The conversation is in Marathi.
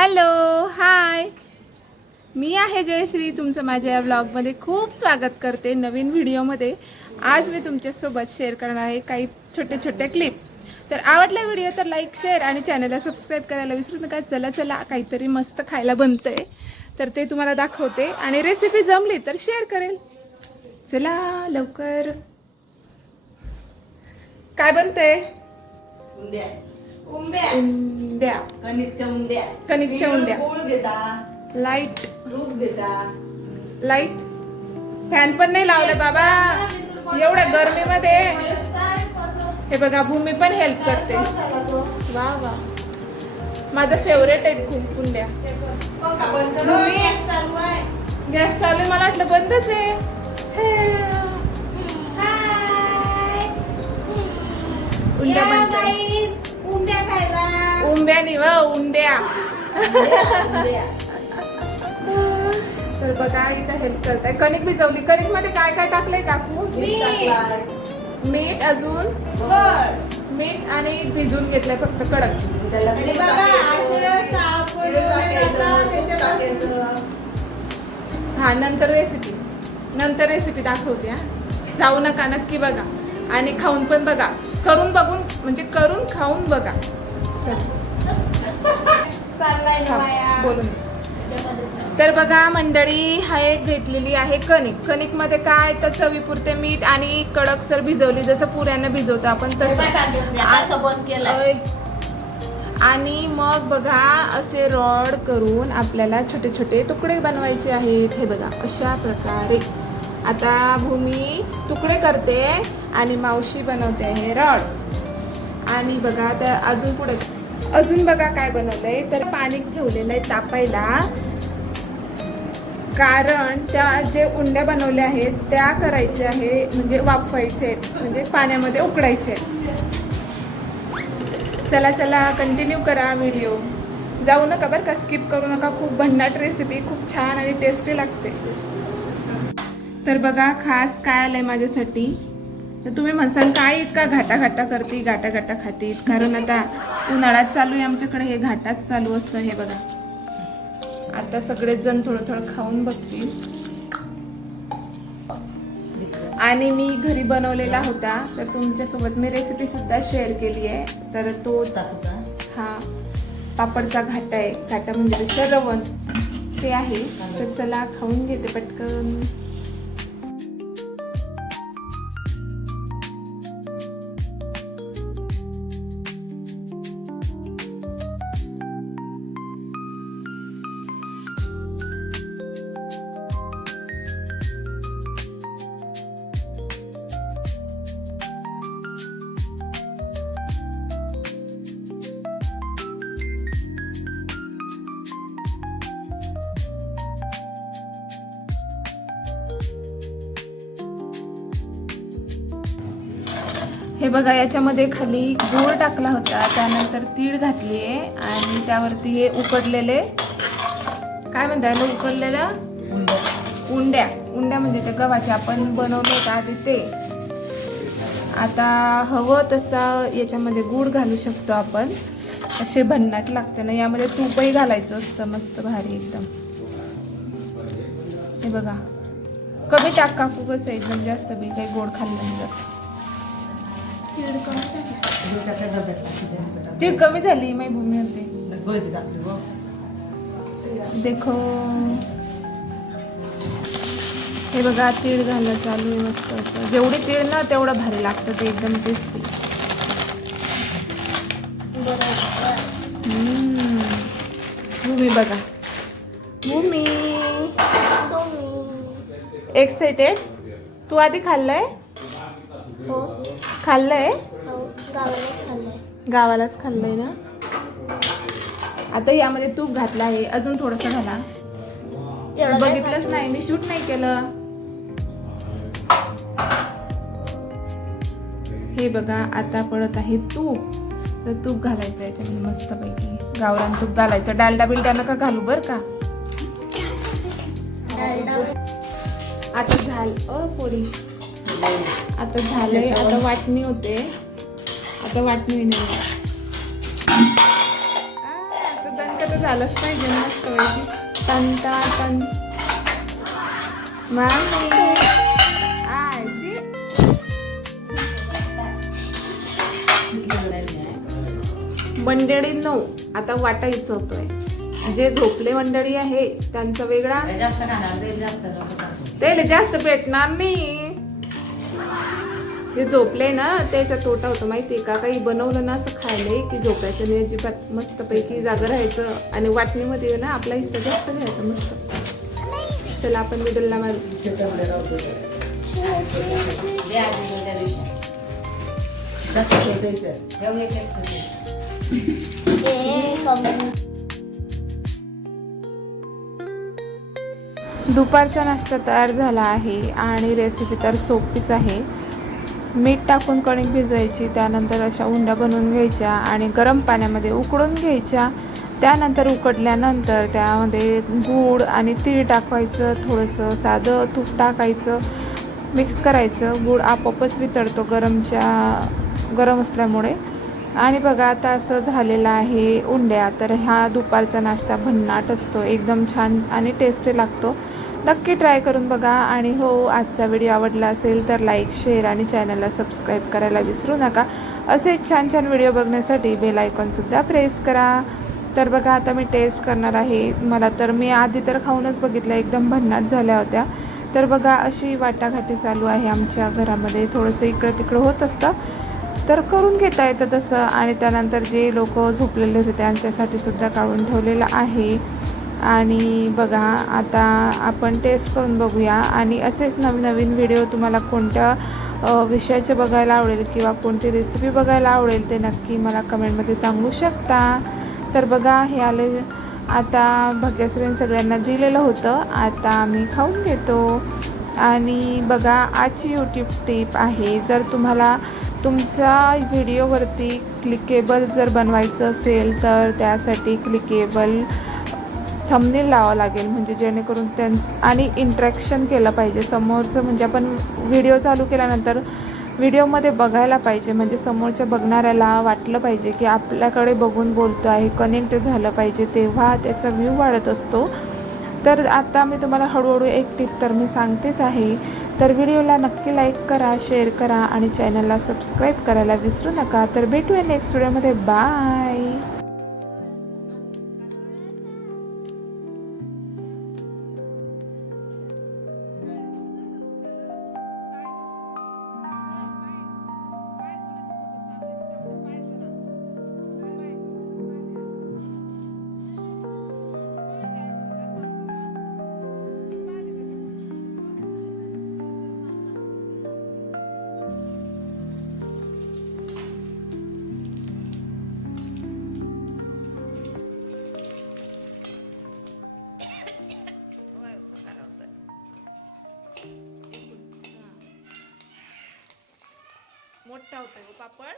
Hello hi. मी आहे जयश्री तुमचं माझ्या या ब्लॉगमध्ये खूप स्वागत करते नवीन व्हिडिओमध्ये. आज मी तुमच्यासोबत शेअर करणार आहे काही छोटे छोटे क्लिप तर आवडला व्हिडिओ तर लाईक शेअर आणि चॅनलला सबस्क्राईब करायला विसरू नका. चला चला काहीतरी मस्त खायला बनतंय. तर ते तुम्हाला दाखवते आणि रेसिपी जमली तर शेअर करेल. चला लवकर. काय बनतंय? उंब्या. उंड्या कणिकच्या उंड्या कणिकच्या उंड्या. गूळ घेता. लाइट. दूध लाइट. फॅन पण नाही लावलं बाबा. एवढ्या गरमीमध्ये. हे बघा भूमी पण हेल्प करते. वा वा. माझं फेवरेट आहे खूप कुंड्या. भूमी. चालू आहे गॅस चालू आहे मला वाटलं बंदच आहे. उंड्या खायला उंब्या नाही व उंड्या. तर बघा इथं हेल्प करताय. कणिक भिजवली. कणिकमध्ये काय काय टाकलंय काकू? मीठ अजून. मीठ आणि भिजून घेतलंय फक्त कडक. हा नंतर रेसिपी नंतर रेसिपी दाखवते हा. जाऊ नका नक्की बघा. आणि खाऊन पण बघा. करून बघून म्हणजे करून खाऊन बघा. चल, बोलून तर बघा मंडळी हा एक घेतलेली आहे कणिक. कणिकमध्ये काय तर चवीपुरते मीठ आणि कडकसर भिजवली. जसं पुऱ्यांना भिजवतो आपण तसं. आणि मग बघा असे रॉड करून आपल्याला छोटे छोटे तुकडे बनवायचे आहेत. हे बघा अशा प्रकारे. आता भूमी तुकडे करते आणि मावशी बनवते आहे रॉड. आणि बघा त्या अजून पुढे. अजून बघा काय बनवलंय. तर पाणी ठेवलेलं आहे तापायला. कारण त्या जे उंड्या बनवल्या आहेत त्या करायच्या आहे म्हणजे वाफवायचे आहेत म्हणजे पाण्यामध्ये उकडायचे आहेत. चला चला कंटिन्यू करा व्हिडिओ जाऊ नका बरं का स्किप करू नका. खूप भन्नाट रेसिपी खूप छान आणि टेस्टी लागते. तर बघा खास काय आलं आहे माझ्यासाठी? तर तुम्ही म्हणसाल काय इतका घाटा घाटा करते घाटा घाटा खाते? कारण आता उन्हाळ्यात चालू आहे आमच्याकडे हे घाटाच चालू असतं हे बघा. आता सगळेच जण थोडं थोडं खाऊन बघतील. आणि मी घरी बनवलेला होता तर तुमच्यासोबत मी रेसिपी सुद्धा शेअर केली आहे. तर तो हा पापडचा घाटा आहे. घाटा म्हणजे रवण. ते आहे. तर चला खाऊन घेते पटकन. हे बघा याच्यामध्ये खाली गूळ टाकला होता त्यानंतर तीळ घातली आहे आणि त्यावरती हे उकडलेले काय म्हणता येईल उकडलेलं? उंड्या. उंड्या म्हणजे ते गव्हाचे आपण बनवले होते आधी ते. आता हवं तसं याच्यामध्ये गूळ घालू शकतो आपण. असे भन्नाट लागते ना यामध्ये तूपही घालायचं असतं मस्त भारी एकदम. हे बघा. कमी टाक काकू कसं एकदम जास्त बी काही गोड खाल्लं जातं. तीळ कमी झाली. तीळ कमी झाली माही भूमी होते. देखो. हे बघा तीळ घालणं चालू आहे मस्त असं. जेवढी तीळ ना तेवढं भारी लागतं ते एकदम टेस्टी भूमी बघा. भूमी. एक्साइटेड तू आधी खाल्लंय? हो. खाल्लंय? हो गावालाच खाल्लंय. गावालाच खाल्लंय ना? आता यामध्ये तूप घातलं आहे. अजून थोडस घाला. बघितलंच नाही. मी शूट नाही केलं. हे बघा आता पडत आहे तूप. तर तूप घालायचं याच्यामध्ये मस्त पैकी गावरान तूप घालायचं. डालडा बिलडा नका घालू बर का. आता झाल. अ पोरी. आता झालंय आता वाटणी होते. आता वाटणी नाही असं दणका तर झालंच पाहिजे ना मस्त पैकी तन मामी. आजी मंडळी नऊ. आता वाटायचं होतोय. जे झोपले मंडळी आहे त्यांचा वेगळा. जास्त ते जास्त भेटणार नाही. जे झोपले ना त्याचा तोटा होतो आहे का? काही बनवलं ना असं खायला की झोपायचं नाही अजिबात मस्तपैकी जागा राहायचं आणि वाटणीमध्ये ना आपला हिस्सा जास्त घ्यायचा मस्त. चला आपण मिडलला मारू. दुपारचा नाश्ता तयार झाला आहे आणि रेसिपी तर सोपीच आहे. मीठ टाकून कणिक भिजवायची त्यानंतर अशा उंड्या बनवून घ्यायच्या आणि गरम पाण्यामध्ये उकडून घ्यायच्या. त्यानंतर उकडल्यानंतर त्यामध्ये गूळ आणि तीळ टाकायचं थोडंसं साधं तूप टाकायचं मिक्स करायचं. गूळ आपोआपच वितळतो गरमच्या गरम असल्यामुळे. आणि बघा आता असं झालेलं आहे उंड्या. तर हा दुपारचा नाश्ता भन्नाट असतो. एकदम छान आणि टेस्टी लागतो. नक्की ट्राय करून बघा आणि हो आजचा व्हिडिओ आवडला असेल तर लाईक शेअर आणि चॅनलला सबस्क्राईब करायला विसरू नका. असे छान छान व्हिडिओ बघण्यासाठी बेल आयकॉनसुद्धा प्रेस करा. तर बघा आता मी टेस्ट करणार आहे. मला तर मी आधी तर खाऊनच बघितलं एकदम भन्नाट झाल्या होत्या. तर बघा अशी वाटाघाटी चालू आहे आमच्या घरामध्ये. थोडंसं इकडं तिकडं होत असतं. तर करून घेता येतं तसं. आणि त्यानंतर जे लोक झोपलेले होते त्यांच्यासाठी सुद्धा काढून ठेवलेलं आहे. आणि बघा आता आपण टेस्ट करून बघूया. आणि असेच नवीन नवीन व्हिडिओ तुम्हाला कोणत्या विषयाचे बघायला आवडेल किंवा कोणती रेसिपी बघायला आवडेल ते नक्की मला कमेंटमध्ये सांगू शकता. तर बघा हे आले आता भाग्यश्रीने सगळ्यांना दिलेलं होतं. आता आम्ही खाऊन घेतो. आणि बघा आजची यूट्यूब टिप आहे जर तुम्हाला तुमच्या व्हिडिओवरती क्लिकेबल जर बनवायचं असेल तर त्यासाठी क्लिकेबल थंबनेल लावावं लागेल. म्हणजे जेणेकरून त्यां आणि इंट्रॅक्शन केलं पाहिजे. समोरचं म्हणजे आपण व्हिडिओ चालू केल्यानंतर व्हिडिओमध्ये बघायला पाहिजे. म्हणजे समोरच्या बघणाऱ्याला वाटलं पाहिजे की आपल्याकडे बघून बोलतो आहे कनेक्ट झालं पाहिजे. तेव्हा त्याचा व्ह्यू वाढत असतो. तर आता मी तुम्हाला हळूहळू एक टिप तर मी सांगतेच आहे. तर व्हिडिओला नक्की लाईक करा शेअर करा आणि चॅनलला सबस्क्राईब करायला विसरू नका. तर भेटूया नेक्स्ट व्हिडिओमध्ये बाय मोठा होतो पापड